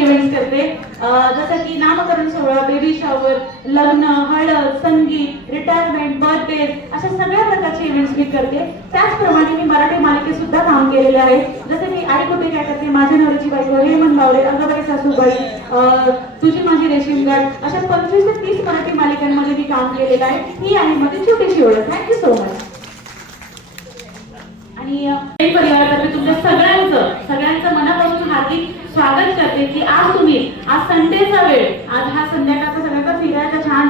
Events करते, जसं की नामकरण सोहळा, बेबी शॉवर, लग्न, हळद, संगीत, रिटायरमेंट, बर्थडे, अशा सगळ्या प्रकारचे इव्हेंट्स मी करते. त्याचप्रमाणे मी मराठी मालिकेत सुद्धा काम केलेले आहे. जसे मी आई कुठे काय करते, माझ्या नवऱ्याची बायको, हेमंत बावरे, अगबाई सासूबाई, तुझी माझी रेशीमगाठ, अशा 25 ते 30 मराठी मालिकांमध्ये मी काम केलेलं आहे. ही आहे माझी छोटीशी ओळख. Thank you so much. आणि परिवारातर्फे तुमच्या सगळ्यांचं मनापासून हार्दिक स्वागत करते की आज तुम्ही, आज संडेचा वेळ, आज हा संध्याकाळचा सगळ्यांचा फिरायचा छान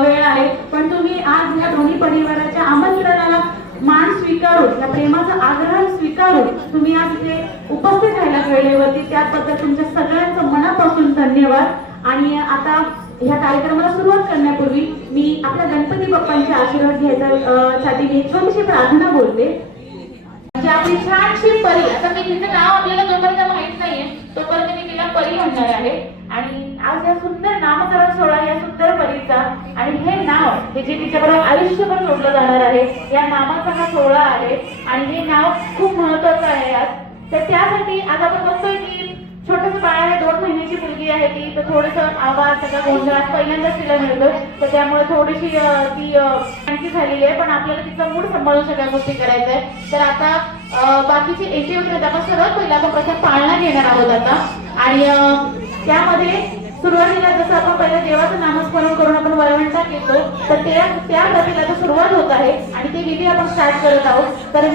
वेळ आहे, पण तुम्ही आज ह्या दोन्ही परिवाराच्या आमंत्रणाला मान स्वीकारून, या प्रेमाचा आग्रह स्वीकारून तुम्ही आज इथे उपस्थित राहिला वेळेवरती, त्याबद्दल तुमच्या सगळ्यांचं मनापासून धन्यवाद. आणि आता ह्या कार्यक्रमाला सुरुवात करण्यापूर्वी मी आपल्या गणपती बाप्पांचे आशीर्वाद घ्यायसाठी मी एक छोटीशी प्रार्थना बोलते. आपली छानशी परी, आता मी तिचं नाव आपल्याला जोपर्यंत माहित नाहीये तोपर्यंत मी तिला परी म्हणणार आहे. आणि आज या सुंदर नामकरण सोहळा या सुंदर परीचा, आणि हे नाव हे जे तिच्याबरोबर आयुष्यभर जोडलं जाणार आहे, या नामाचा हा सोहळा आहे. आणि हे नाव खूप महत्वाचं आहे आज. तर त्यासाठी आज आपण बघतोय की छोटस बाळ आहे, 2 महिन्याची मुलगी आहे ती, तर थोडस आवाज सगळा गोंधळात पहिल्यांदाच तिला मिळतोय, तर त्यामुळे थोडीशी ती आणखी झालेली आहे. पण आपल्याला तिचा मूड सांभाळून सगळ्या गोष्टी करायच्या आहेत. तर आता बाकीचे एक आपण सर्वात पहिला आपण प्रथम पाळणा घेणार आहोत आता. आणि त्यामध्ये सुरुवातीला जसं आपण पहिलं देवाचं नामस्मरण करून आपण वरवंटा घेतो, तर त्या प्रतीला सुरुवात होत आहे आणि ते विधी आपण स्टार्ट करत आहोत. तर